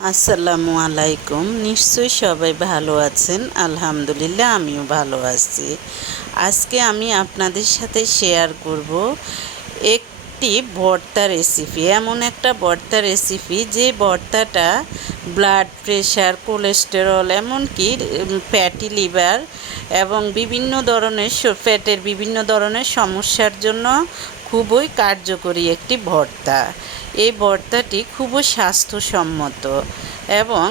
আসসালামু আলাইকুম। নিশ্চয়ই সবাই ভালো আছেন। আলহামদুলিল্লাহ, আমিও ভালো আছি। আজকে আমি আপনাদের সাথে শেয়ার করব একটি ভর্তা রেসিপি এমন একটা ভর্তা রেসিপি যে ভর্তাটা ব্লাড প্রেশার কোলেস্টেরল এমনকি ফ্যাটি লিভার এবং বিভিন্ন ধরনের ফ্যাটের বিভিন্ন ধরনের সমস্যার জন্য খুবই কার্যকরী একটি ভর্তা। এই ভর্তাটি খুবই স্বাস্থ্যসম্মত এবং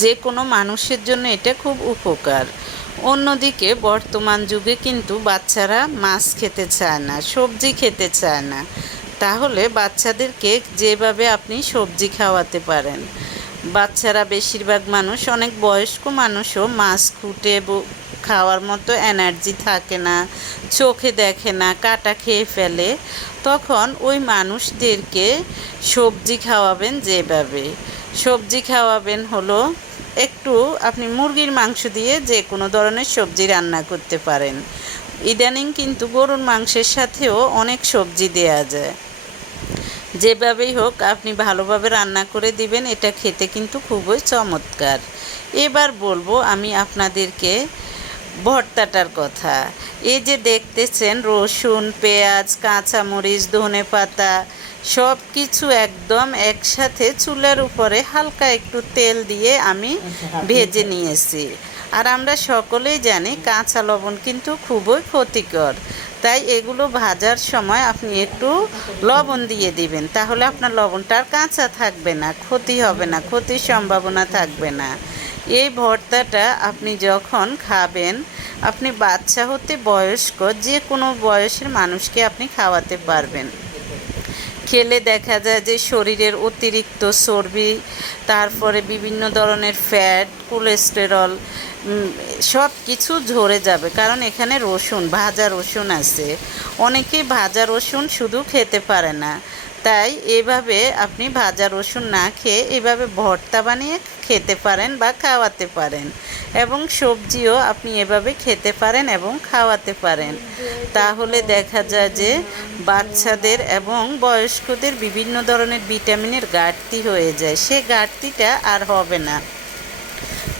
যে কোনো মানুষের জন্য এটা খুব উপকার। অন্যদিকে বর্তমান যুগে কিন্তু বাচ্চারা মাছ খেতে চায় না, সবজি খেতে চায় না। তাহলে বাচ্চাদেরকে যেভাবে আপনি সবজি খাওয়াতে পারেন। বাচ্চারা বেশিরভাগ মানুষ, অনেক বয়স্ক মানুষও মাছ খুঁটে খাওয়ার মতো এনার্জি থাকে না, চোখে দেখে না, কাটা খেয়ে ফেলে, তখন ওই মানুষদেরকে সবজি খাওয়াবেন যেভাবে। সবজি খাওয়াবেন হলো একটু আপনি মুরগির মাংস দিয়ে যে কোনো ধরনের সবজি রান্না করতে পারেন। ইদানিং কিন্তু গরুর মাংসের সাথেও অনেক সবজি দেয়া যায়। যেভাবেই হোক, আপনি ভালোভাবে রান্না করে দিবেন, এটা খেতে কিন্তু খুবই চমৎকার। এবার বলব আমি আপনাদেরকে ভর্তাটার কথা। এই যে দেখতেছেন রসুন পেঁয়াজ কাঁচামরিচ ধনে পাতা সব কিছু একদম একসাথে চুলের উপরে হালকা একটু তেল দিয়ে আমি ভেজে নিয়েছি। আর আমরা সকলেই জানি কাঁচা লবণ কিন্তু খুবই ক্ষতিকর। তাই এগুলো ভাজার সময় আপনি একটু লবণ দিয়ে দিবেন। তাহলে আপনার লবণটা আর কাঁচা থাকবে না ক্ষতি হবে না ক্ষতির সম্ভাবনা থাকবে না। এই ভর্তাটা আপনি যখন খাবেন, আপনি বাচ্চা হতে বয়স্ক, যে কোনো বয়সের মানুষকে আপনি খাওয়াতে পারবেন। খেলে দেখা যায় যে শরীরের অতিরিক্ত চর্বি, তারপরে বিভিন্ন ধরনের ফ্যাট কোলেস্টেরল সব কিছু ঝরে যাবে। কারণ এখানে রসুন, ভাজা রসুন আছে। অনেকেই ভাজা রসুন শুধু খেতে পারে না। তাই এভাবে আপনি ভাজা রসুন না খেয়ে এভাবে ভর্তা বানিয়ে খেতে পারেন বা খাওয়াতে পারেন। এবং সবজিও আপনি এভাবে খেতে পারেন এবং খাওয়াতে পারেন। তাহলে দেখা যায় যে বাচ্চাদের এবং বয়স্কদের বিভিন্ন ধরনের ভিটামিনের ঘাটতি হয়ে যায়। সে ঘাটতিটা আর হবে না।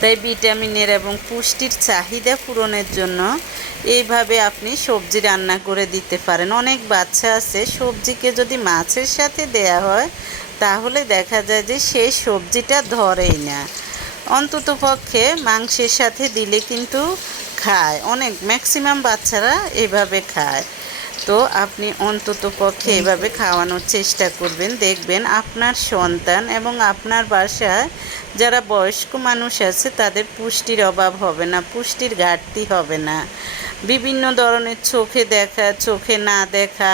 তাই ভিটামিনের এবং পুষ্টির চাহিদা পূরণের জন্য এইভাবে আপনি সবজি রান্না করে দিতে পারেন। অনেক বাচ্চা আছে, সবজিকে যদি মাছের সাথে দেয়া হয়, তাহলে দেখা যায় যে সেই সবজিটা ধরেই না। অন্তত পক্ষে মাংসের সাথে দিলে কিন্তু খায়। অনেক ম্যাক্সিমাম বাচ্চারা এভাবে খায়। তো আপনি অন্তত পক্ষে এভাবে খাওয়ানোর চেষ্টা করবেন। দেখবেন আপনার সন্তান এবং আপনার বাসায় যারা বয়স্ক মানুষ আছে, তাদের পুষ্টির অভাব হবে না, পুষ্টির ঘাটতি হবে না। বিভিন্ন ধরনের চোখে দেখা, চোখে না দেখা